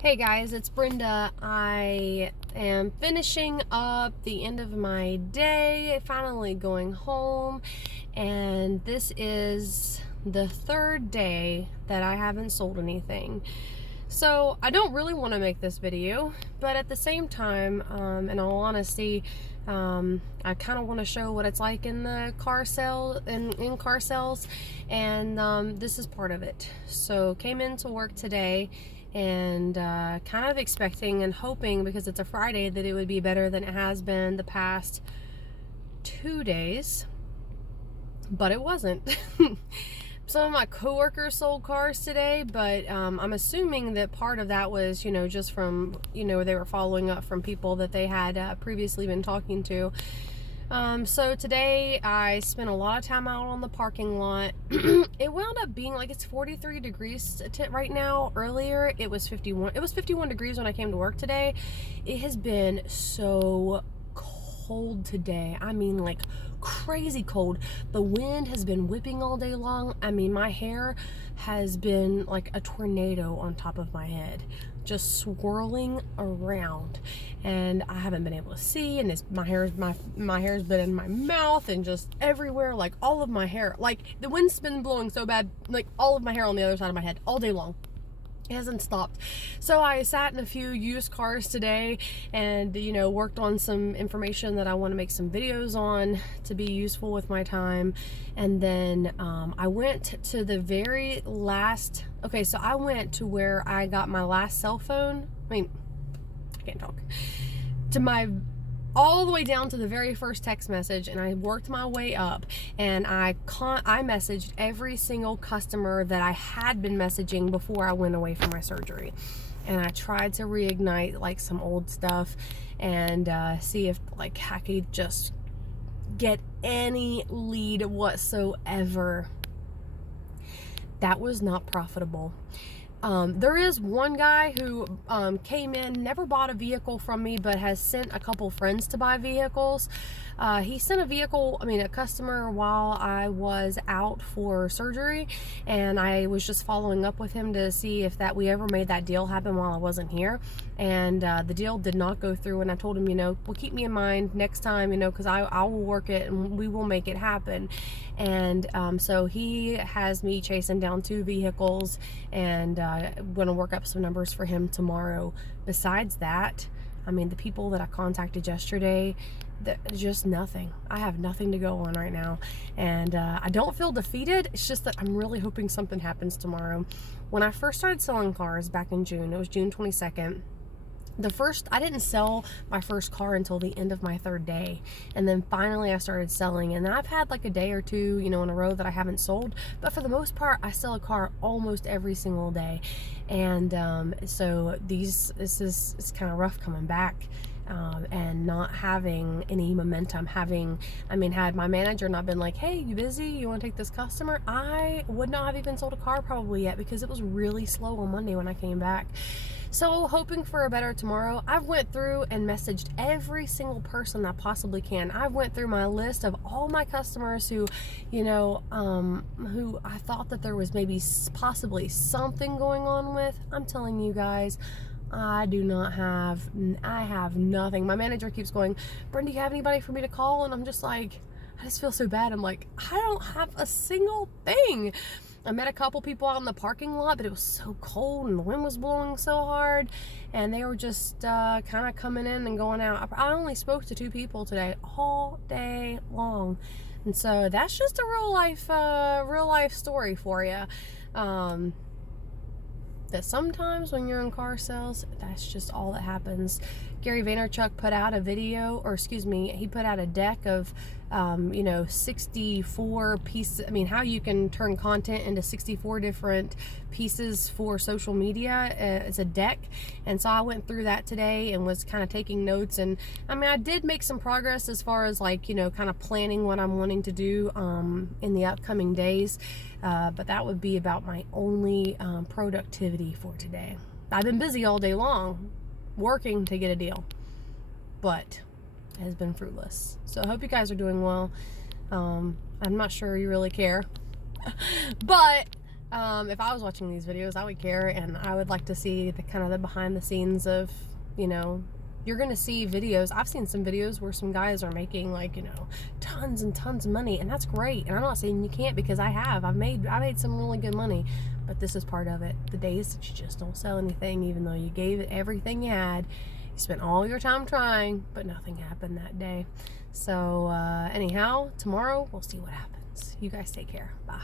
Hey guys, it's Brenda. I am finishing up the end of my day, finally going home, and this is the third day that I haven't sold anything. So I don't really want to make this video, but at the same time, in all honesty, I kind of want to show what it's like in the car sale and in car sales, and this is part of it. So came into work today and kind of expecting and hoping, because it's a Friday, that it would be better than it has been the past 2 days, but it wasn't. Some of my coworkers sold cars today, but I'm assuming that part of that was, just from, they were following up from people that they had previously been talking to. So today I spent a lot of time out on the parking lot. It wound up being like, it's 43 degrees right now. Earlier it was 51. It was 51 degrees when I came to work today. It has been so cold today. I mean, like crazy cold. The wind has been whipping all day long. I mean, my hair has been like a tornado on top of my head, just swirling around, and I haven't been able to see, and my hair's been in my mouth and just everywhere. Like all of my hair, like the wind's been blowing so bad, like all of my hair on the other side of my head all day long. It hasn't stopped. So I sat in a few used cars today and, worked on some information that I want to make some videos on to be useful with my time. And then I went to the very last, so I went to where I got my last cell phone. I can't talk. All the way down to the very first text message, and I worked my way up, and I messaged every single customer that I had been messaging before I went away for my surgery, and I tried to reignite like some old stuff and see if like I could just get any lead whatsoever. That was not profitable. There is one guy who came in, never bought a vehicle from me, but has sent a couple friends to buy vehicles. He sent a customer while I was out for surgery, and I was just following up with him to see if we ever made that deal happen while I wasn't here. And the deal did not go through, and I told him, well, keep me in mind next time, because I will work it and we will make it happen. And so he has me chasing down 2 vehicles, and going to work up some numbers for him tomorrow. Besides that, the people that I contacted yesterday, just nothing. I have nothing to go on right now, and I don't feel defeated. It's just that I'm really hoping something happens tomorrow. When I first started selling cars back in June, it was June 22nd. I didn't sell my first car until the end of my 3rd day, and then finally I started selling, and I've had like a day or two, in a row that I haven't sold, but for the most part I sell a car almost every single day. And so it's kind of rough coming back and not having any momentum. Had my manager not been like, hey, you busy, you want to take this customer, I would not have even sold a car probably yet, because it was really slow on Monday when I came back. So hoping for a better tomorrow. I've went through and messaged every single person I possibly can. I've went through my list of all my customers who, who I thought that there was maybe possibly something going on with. I'm telling you guys, I have nothing. My manager keeps going, Brenda, do you have anybody for me to call? And I'm just like, I just feel so bad. I'm like, I don't have a single thing. I met a couple people out in the parking lot, but it was so cold and the wind was blowing so hard, and they were just kind of coming in and going out. I only spoke to 2 people today all day long, and so that's just a real life story for you. That sometimes when you're in car sales, that's just all that happens. Gary Vaynerchuk put out a video, he put out a deck of 64 pieces. How you can turn content into 64 different pieces for social media. It's a deck, and so I went through that today and was kind of taking notes, and I did make some progress as far as kind of planning what I'm wanting to do in the upcoming days, but that would be about my only productivity for today. I've been busy all day long working to get a deal, but it has been fruitless. So I hope you guys are doing well. I'm not sure you really care, but If I was watching these videos, I would care, and I would like to see the kind of the behind the scenes of, you know, you're going to see videos. I've seen some videos where some guys are making, like, you know, tons and tons of money, and that's great. And I'm not saying you can't, because I've made some really good money, but this is part of it. The days that you just don't sell anything, even though you gave it everything you had, you spent all your time trying, but nothing happened that day. So anyhow, tomorrow we'll see what happens. You guys take care. Bye.